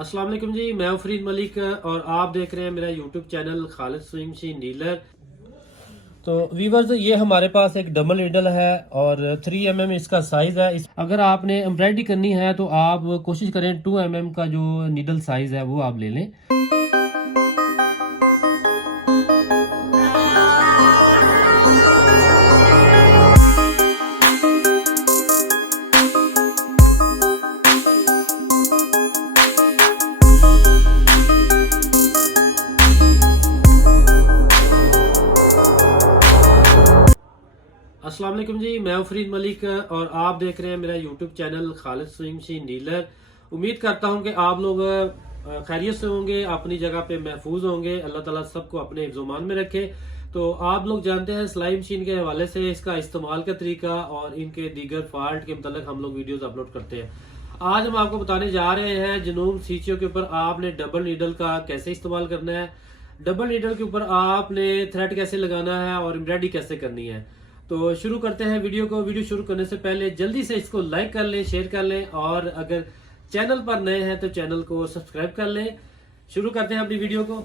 अस्सलाम वालेकुम जी, मैं फरीद मलिक और आप देख रहे हैं मेरा YouTube channel Khalid swing machine dealer. तो वीवर्स, ये हमारे पास एक डबल नीडल है और 3 mm इसका साइज है। अगर आपने एम्ब्रॉयडरी करनी है तो आप कोशिश करें 2 mm का जो नीडल साइज है वो आप ले लें। अस्सलाम वालेकुम जी, मैं फरीद मलिक और आप देख रहे हैं मेरा YouTube channel Khalid swing machine dealer. उम्मीद करता हूं कि आप लोग खैरियत से होंगे, अपनी जगह पे महफूज होंगे। अल्लाह ताला सबको अपने हिफ्ज़-ओ-मान में रखे। तो आप लोग जानते हैं सिलाई मशीन के हवाले से इसका इस्तेमाल का तरीका और इनके दीगर फॉल्ट के मतलब हम लोग वीडियोस अपलोड करते हैं। आज हम आपको बताने जा रहे हैं जनूम सीचियो के ऊपर आपने डबल नीडल का कैसे इस्तेमाल करना है, डबल नीडल के ऊपर आपने थ्रेड कैसे लगाना है और एम्ब्रॉयडरी कैसे करनी है। तो शुरू करते हैं वीडियो को। वीडियो शुरू करने से पहले जल्दी से इसको लाइक कर लें, शेयर कर लें और अगर चैनल पर नए हैं तो चैनल को सब्सक्राइब कर लें। शुरू करते हैं अपनी वीडियो को।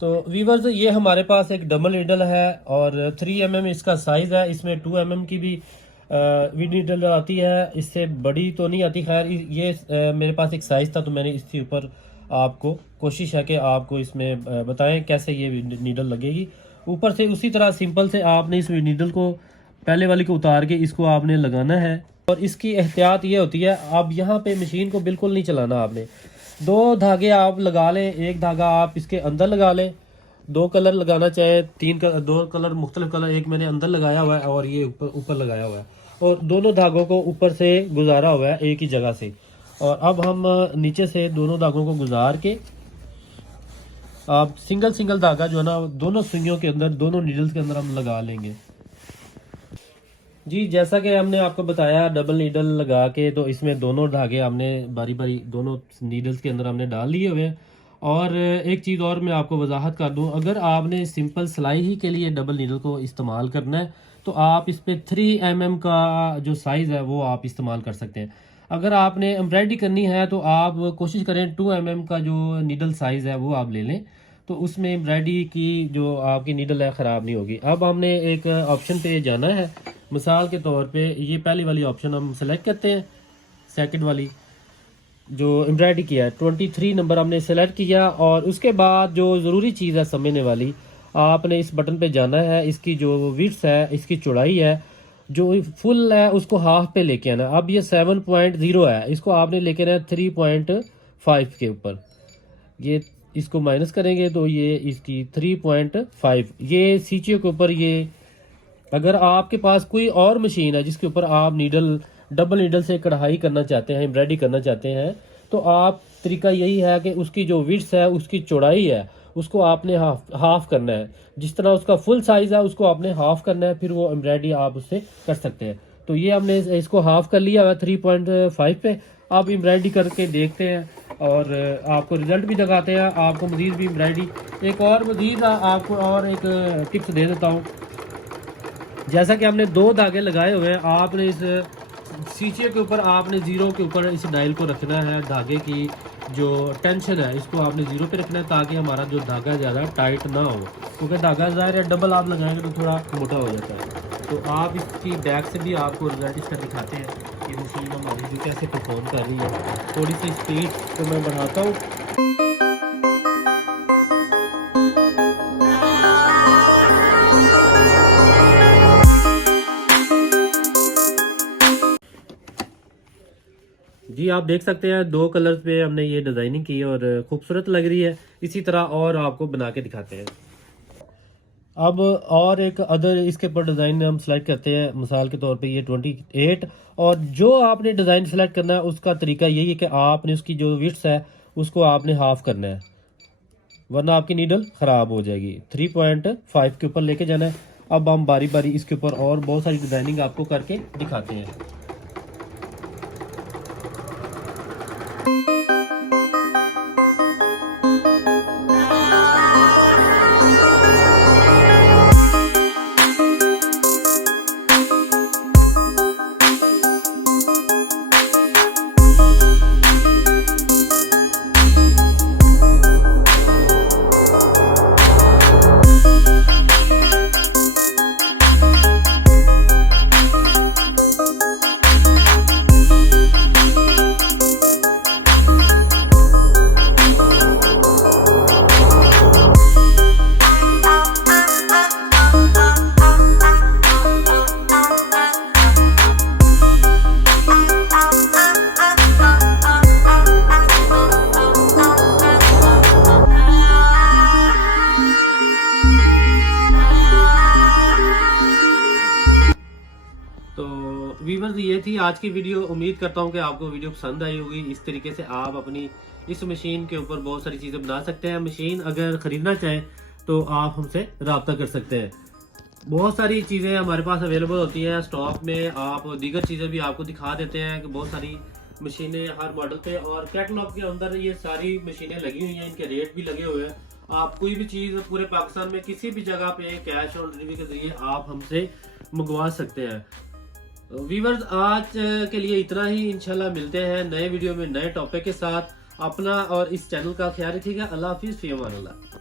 तो वीवर्स, ये हमारे पास एक डबल नीडल है और 3 mm इसका साइज है। इसमें 2 mm की भी वी नीडल आती है, इससे बड़ी तो नहीं आती। खैर ये मेरे पास एक साइज था तो मैंने इसके ऊपर आपको कोशिश है कि आपको इसमें बताएं कैसे ये नीडल लगेगी। ऊपर से उसी तरह सिंपल से आपने इस नीडल को पहले वाली को उतार के इसको आपने लगाना है। और इसकी एहतियात ये होती है, अब यहाँ पे मशीन को बिल्कुल नहीं चलाना आपने। 2 धागे आप लगा लें, एक धागा आप इसके अंदर लगा लें। 2 कलर लगाना चाहे 2 कलर मुख्तलिफ कलर, एक मैंने अंदर लगाया हुआ है और ये ऊपर लगाया हुआ है और दोनों धागों को ऊपर से गुजारा हुआ है एक ही जगह से। और अब हम नीचे से दोनों धागों को गुजार के आप सिंगल धागा जो है ना दोनों सुइयों के अंदर, दोनों नीडल्स के अंदर हम लगा लेंगे। जी जैसा कि हमने आपको बताया डबल नीडल लगा के, तो इसमें दोनों धागे हमने बारी बारी दोनों नीडल्स के अंदर हमने डाल लिए हुए। और एक चीज़ और मैं आपको वजाहत कर दूं, अगर आपने सिंपल सिलाई ही के लिए डबल नीडल को इस्तेमाल करना है तो आप इस पर 3 mm का जो साइज़ है वो आप इस्तेमाल कर सकते हैं। अगर आपने एम्ब्रॉयडरी करनी है तो आप कोशिश करें 2 mm का जो नीडल साइज़ है वो आप ले लें, तो उसमें एम्ब्रॉयडरी की जो आपकी नीडल है ख़राब नहीं होगी। अब हमने एक ऑप्शन पे जाना है। मिसाल के तौर पे ये पहली वाली ऑप्शन हम सेलेक्ट करते हैं, सेकंड वाली जो एम्ब्रॉयडरी किया है 23 नंबर हमने सेलेक्ट किया। और उसके बाद जो ज़रूरी चीज़ है समझने वाली, आपने इस बटन पे जाना है। इसकी जो विड्थ है, इसकी चौड़ाई है, जो फुल है उसको हाफ पे लेके आना। अब ये 7.0 है, इसको आपने लेके आना 3.5 के ऊपर। ये इसको माइनस करेंगे तो ये इसकी 3.5 ये सीचियो के ऊपर। ये अगर आपके पास कोई और मशीन है जिसके ऊपर आप डबल नीडल से कढ़ाई करना चाहते हैं, एम्ब्रॉयडरी करना चाहते हैं, तो आप तरीका यही है कि उसकी जो विड्थ है, उसकी चौड़ाई है, उसको आपने हाफ करना है। जिस तरह उसका फुल साइज है उसको आपने हाफ करना है, फिर वो एम्ब्रॉयडरी आप उससे कर सकते हैं। तो ये हमने इसको हाफ कर लिया है 3.5 पे। आप एम्ब्रॉयडरी करके देखते हैं और आपको रिजल्ट भी दिखाते हैं। आपको मजीद भी एम्ब्रॉयडरी एक और मजीद आपको और एक टिप्स दे देता हूँ। जैसा कि हमने 2 धागे लगाए हुए हैं, आपने इस सीचियो के ऊपर आपने 0 के ऊपर इस डायल को रखना है। धागे की जो टेंशन है इसको आपने 0 पे रखना है ताकि हमारा जो धागा ज़्यादा टाइट ना हो, क्योंकि धागा ज़ाहिर है डबल आप लगाएंगे तो थोड़ा मोटा हो जाता है। तो आप इसकी बैक से भी आपको रिजल्ट इसका दिखाते हैं ये मशीन हमारी जो कैसे परफॉर्म कर रही है। थोड़ी सी स्पीड को मैं बढ़ाता हूँ। जी आप देख सकते हैं 2 कलर्स पे हमने ये डिज़ाइनिंग की और खूबसूरत लग रही है। इसी तरह और आपको बना के दिखाते हैं। अब और एक अदर इसके ऊपर डिज़ाइन हम सेलेक्ट करते हैं। मिसाल के तौर पे ये 28 और जो आपने डिज़ाइन सेलेक्ट करना है उसका तरीका यही है कि आपने उसकी जो विड्थ है उसको आपने हाफ करना है, वरना आपकी नीडल ख़राब हो जाएगी। 3.5 के ऊपर लेके जाना है। अब हम बारी बारी इसके ऊपर और बहुत सारी डिज़ाइनिंग आपको करके दिखाते हैं। व्यूअर्स ये थी आज की वीडियो। उम्मीद करता हूँ कि आपको वीडियो पसंद आई होगी। इस तरीके से आप अपनी इस मशीन के ऊपर बहुत सारी चीज़ें बना सकते हैं। मशीन अगर ख़रीदना चाहें तो आप हमसे रब्ता कर सकते हैं। बहुत सारी चीज़ें हमारे पास अवेलेबल होती हैं स्टॉक में। आप दीगर चीज़ें भी आपको दिखा देते हैं कि बहुत सारी मशीनें हर मॉडल पे, और कैटलॉग के अंदर ये सारी मशीनें लगी हुई हैं, इनके रेट भी लगे हुए हैं। आप कोई भी चीज़ पूरे पाकिस्तान में किसी भी जगह पे कैश ऑन डिलीवरी के जरिए आप हमसे मंगवा सकते हैं। व्यूअर्स आज के लिए इतना ही। इंशाल्लाह मिलते हैं नए वीडियो में नए टॉपिक के साथ। अपना और इस चैनल का ख्याल रखिएगा। अल्लाह हाफिज़, फी अमान अल्लाह।